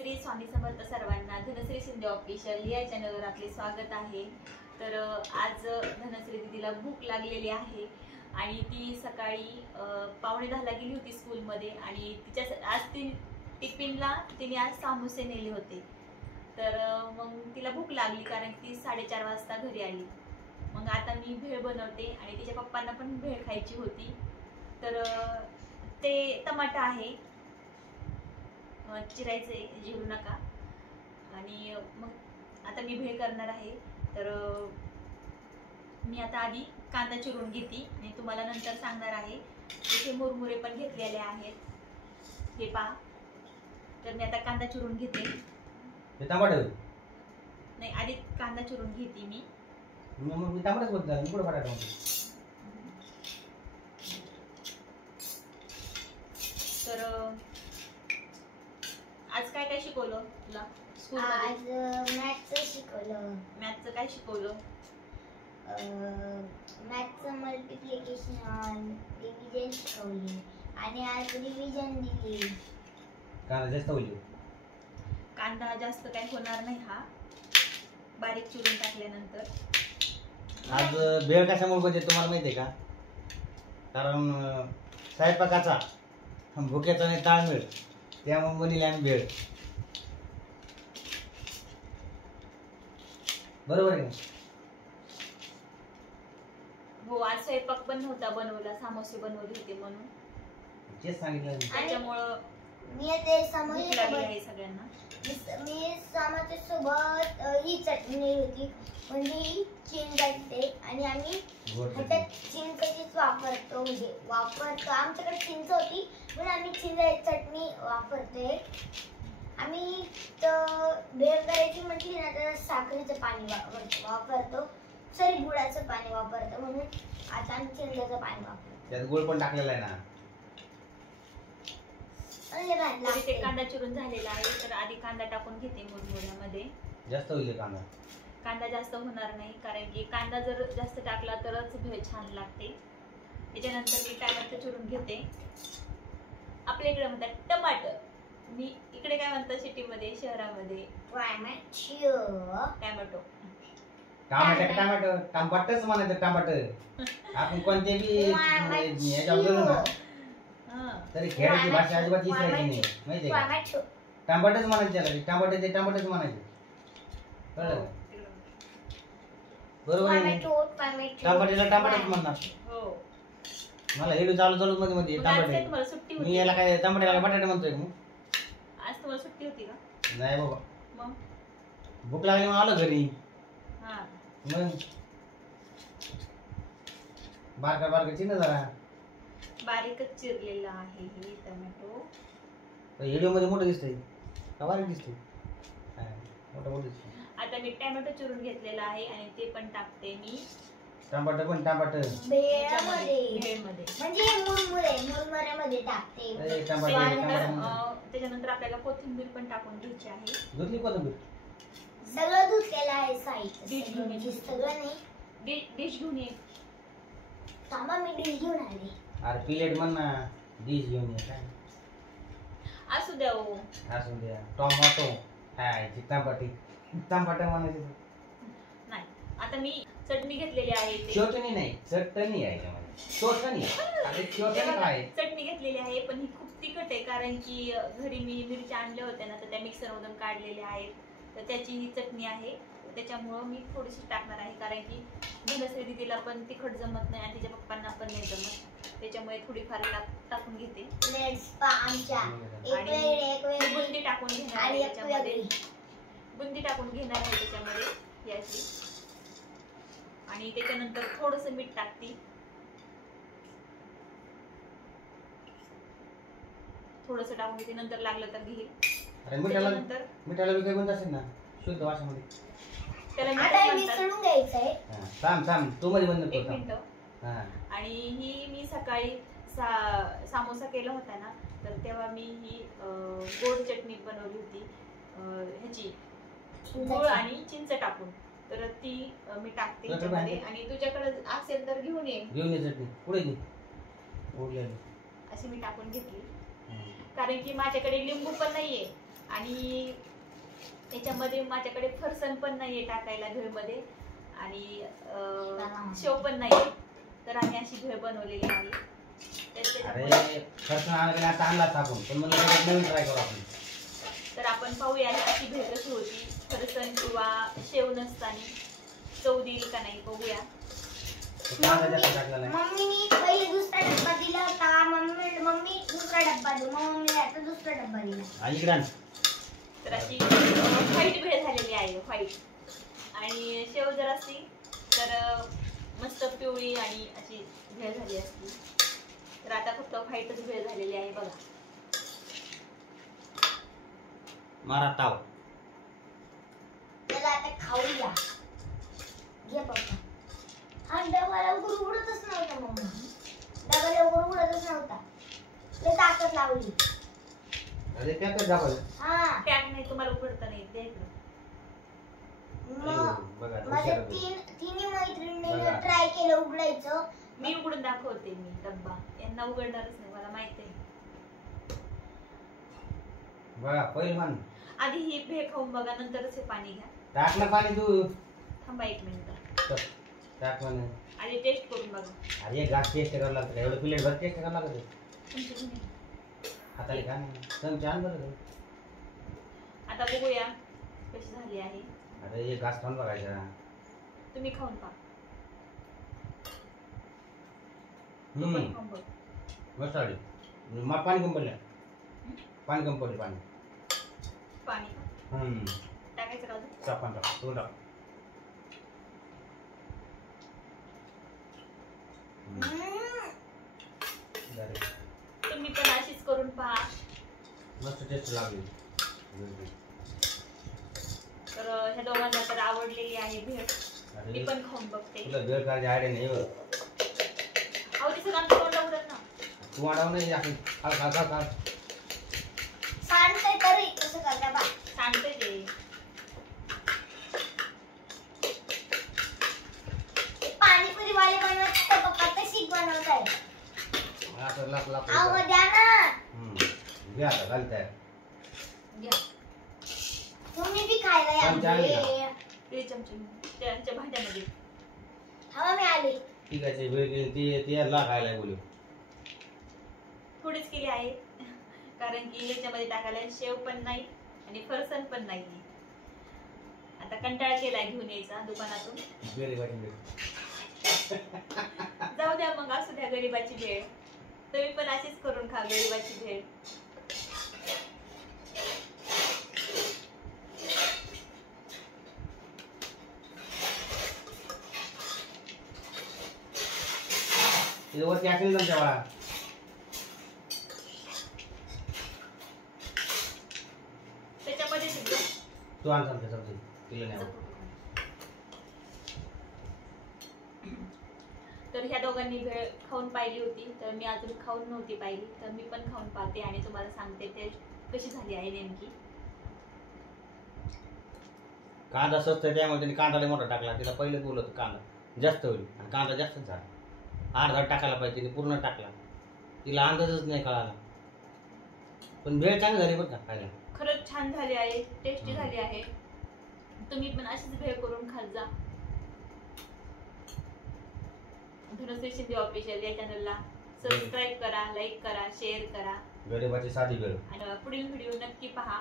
श्री स्वामी समर्थ सर्वांना. धनश्री शिंदे ऑफिशियल या चॅनलवर आपले स्वागत आहे. तर आज धनश्री दीदीला भूक लागलेली आहे आणि ती सकाळी 9:45ला गेली होती स्कूलमध्ये आणि तिच्या आज टिफिनला तिने आज समोसे नेले होते. तर मग तिला भूक लागली कारण ती 4:30 वाजता घरी आली. मग आता मी भेळ बनवते आणि तिच्या पप्पांना पण भेळ खायची होती. तर ते टमाटा आहे, चिरायचे, जिरू नका. आणि मग आता मी भेळ करणार आहे. तर मी आता आधी कांदा चिरून घेते आणि तुम्हाला नंतर सांगणार आहे. इथे मुरमुरे पण घेतलेले आहेत, हे पहा. तर मी आता कांदा चिरून घेते. नाही, आधी कांदा चिरून घेते मी. तर आज काय काय शिकवलं तुला स्कूलमध्ये? आज मॅथ्स शिकवलं. मॅथ्सचं काय शिकवलं? मॅथ्सचं मल्टिप्लिकेशन, डिव्हिजन शिकवली आणि आज रिव्हिजन दिली. कांदा जास्त काय होणार नाही, हा बारीक चिरून टाकल्यानंतर. आज भेळ कशामुळे बनते तुम्हाला माहिती आहे का? कारण स्वयंपाकाचा भुक्याचा आणि ताळमेळ, त्यामुळे बनली आम्ही भेळ. बरोबर आहे. हो, आज स्वयंपाक पण नव्हता बनवला, समोसे बनवले होते म्हणून तेच सांगितलं. त्याच्यामुळं मी ते भूक लागली आहे सगळ्यांना. मी समोसे सोबत ही चटणी होती, म्हणजे चिंच असते आणि आम्ही ह्याच्यात चिंचचीच वापरतो. आमच्याकडे चिंच होती पण आम्ही चिंच चटणी वापरतोय. आम्ही भेळ करायची म्हटली ना तर साखरेचं पाणी वापरतो, सॉरी गुळाचं पाणी वापरतो, म्हणून आता आम्ही चिंचेचं पाणी वापरतो. त्यात गुळ पण टाकलेला आहे ना. ते कांदा चिरून झालेला आहे. तर आधी कांदा टाकून घेते मुरमुऱ्यामध्ये. जास्त होईल कांदा. कांदा जास्त होणार नाही, कारण की कांदा जर जास्त टाकला तरच भेळ छान लागते. त्याच्यानंतर मी टमाटर चिरून घेते. आपल्या इकडे म्हणतात टमाटर, मी इकडे काय म्हणतात सिटीमध्ये, शहरामध्ये टॅमॅटो. टमाटर टमाटच म्हणायचं. टमाटर आपण कोणते बी ह्याच्यावर गेलो ना तरी खेळाची भाषा अजिबात विसरायची नाही, माहिती आहे का? टमाटच म्हणायचं त्याला. टमाटर ते टमाटच म्हणायचं. कळलं? बरोबर आहे. टमाट्याला टमाटच म्हणणार. हो, मला हेडू चालू मध्ये मध्ये टमाटे. तुम्हाला सुट्टी मी होती? याला काय टमाट्याला बटाटे म्हणतोय मग? आज तुम्हाला सुट्टी होती का? नाही बाबा, मग भूक लागली मग आलो घरी. हा, मग बारका चिन्ह जरा बारीकच चिरलेला आहे हे टोमॅटो. व्हिडिओ मध्ये मोठं दिसतंय का बारीक दिसतंय? मोठं दिसतंय. आता मी टोमॅटो चिरून घेतलेला आहे आणि ते पण टाकते मी. टमाटर भेळमध्ये भेळमध्ये. म्हणजे मुरमुऱ्यामध्ये टाकते. त्याच्यानंतर आपल्याला कोथिंबीर पण टाकून घ्यायची आहे. धुतली कोथिंबीर? सगळं धुतलेलं आहे साहित्य. डिश घेऊन ये. सगळं नाही, डिश घेऊन ये. थांबा मी डिश घेऊन आले. अरे प्लेट म्हण ना, डिश घेऊन ये. काय असू द्या हो. असू द्या. टोमॅटो खायची, टमाटर म्हणायचं नाही. आता मी चटणी घेतलेली आहे. चटणी नाही, चटणी आहे. चटणी काय? चटणी घेतलेली आहे, पण ही खूप तिखट आहे कारण की घरी मी मिरच्या आणल्या होत्या ना, तर त्या मिक्सर मधून काढलेल्या आहेत. तर त्याची ही चटणी आहे. त्याच्यामुळं मी थोडीशी टाकणार आहे कारण की धनश्री दीदीला पण तिखट जमत नाही आणि तिच्या पप्पांना पण नाही जमत. त्याच्यामुळे थोडीफार टाकून घेते. आणि बुंदी टाकून घेणार आहे त्याच्यामध्ये. बुंदी टाकून घेणार आहे त्याच्यामध्ये याची. आणि त्याच्यानंतर थोडस मीठ टाकते. थोडस टाकून घेते, नंतर लागलं तर घेईल. त्याच्यानंतर मिठाला बी काही असेल ना शुद्ध भाषेमध्ये, त्याला आता मिसळून घ्यायचंय. थांब तू मध्ये बंद एक कर. मिनिट. आणि ही मी सकाळी समोसा केला होता ना, तर तेव्हा मी ही गोड चटणी बनवली होती ह्याची, गुळ आणि चिंच टाकून. तर ती मी टाकते त्याच्यामध्ये. आणि तुझ्याकडे असेल तर घेऊन ये चटणी. पुढे अशी मी टाकून घेतली कारण की माझ्याकडे लिंबू पण नाहीये आणि त्याच्यामध्ये माझ्याकडे फरसाण पण नाहीये टाकायला भेळमध्ये आणि शेव पण नाहीये, तर आम्ही अशी भेळ बनवलेली आहे. अरे फरसाण आता आणलाच आपण, पण मला नवीन ट्राय करू आपण. तर आपण पाहूया अशी भेळ कशी होती. फरसाण किंवा शेव नसताना चव देईल का नाही बघूया. मम्मीनी पहिले दुसरा डब्बा दिला होता, मम्मी दुसरा डब्बा दिला, मम्मी आता दुसरा डब्बा दिला. तर अशी व्हाईट भेळ झालेली आहे, व्हाईट. आणि शेव जर असती तर मस्त पिवळी आणि अशी भेळ झाली असती. तर आता फक्त व्हाईटच भेळ झालेली आहे बघा. मारा ताव. चला आता खाऊया. घे पप्पा. हा डबा लवकर उघडतच नव्हता मम्मा. डबा लवकर उघडतच नव्हता. लय ताकद लावली. अरे काय कर दाखव. हा. पॅक नाही तुम्हाला उघडता नाही ते इकडं. माझ्या तिन्ही मैत्रिणींनी ट्राय केलं उघडायचं. मी उघडून दाखवते मी डब्बा. यांना उघडणारच नाही, मला माहिती आहे. बघा पहिलं मान. आधी ही भेळ खाऊन बघा, नंतरच हे पाणी घ्या. टाकलं पाणी तू. थांबा एक मिनिट. टाक पाणी. आधी टेस्ट करून बघा. अरे घास टेस्ट करावं लागतं. एवढं प्लेट भर टेस्ट करावं लागतं. तुमची तुम्ही. हाताला खा ना. चमचा आण बरं. आता बघूया कशी झाली आहे. अरे हे घास खाऊन बघायचा. तुम्ही खाऊन पहा. खाऊन बघ. मस्त आली. मग पाणी कम पडलं. पाणी कम पडलं पाणी. पाणी टाकायचं का अजून? चापान टाक. तू टाक. तुम्ही पण अशीच करून पहा. मस्त टेस्ट लागली. तर ह्या दोघांना तर आवडलेली आहे भेळ. मी पण खाऊन बघते. तुला भेळ खायची आयडिया नाही हो. अहो तिचं काम तोंड उडत ना. तू वाढव नाही आपण खा खा खा खा. सांगते तरी कसं करता बा. सांगते ते. पाणीपुरी वाले बनवतात पप्पा तशी बनवताय. असं लाप लाप. आव द्या ना. घ्या आता घाल तयार. घ्या. तुम्ही बी खायला या. ते चमचे त्यांच्या भांड्यामध्ये. हवा मी आली. ठीक आहे वेळ ते ला खायला बोलू. थोडीच केली आहे कारण की याच्यामध्ये टाकायला शेव पण नाही आणि फरसाण पण नाही. आता कंटाळा केलाय घेऊन यायचा दुकानातून. जाऊ द्या मग, असू द्या गरीबाची भेळ. तुम्ही पण अशीच करून खा गरीबाची भेळ. वरती असेल तुमच्या बाळा. त्याच्यामध्ये तू आण समजा समजा तिला नाही. तर ह्या दोघांनी भेळ खाऊन पाहिली होती, तर मी अजून खाऊन नव्हती पाहिली, तर मी पण खाऊन पाहते आणि तुम्हाला सांगते टेस्ट कशी झाली आहे नेमकी. कांदा स्वस्त आहे त्यामुळे त्यांनी कांदा लय मोठा टाकला. तिला पहिले बोलत होतं कांदा जास्त होईल आणि कांदा जास्तच झाला. अर्धा टाकायला पाहिजे तिने पूर्ण टाकला. तिला अंदाजच नाही कळाला. पण भेळ चांगली झाली बरं का खायला. खरंच छान झाली आहे, टेस्टी झाली आहे. तुम्ही पण अशीच भेळ करून खात जा. धनश्री शिंदे ऑफिशियल या चॅनलला सबस्क्राईब करा, लाईक करा, शेअर करा. गरीबाची साधी भेळ. आणि पुढील व्हिडिओ नक्की पहा.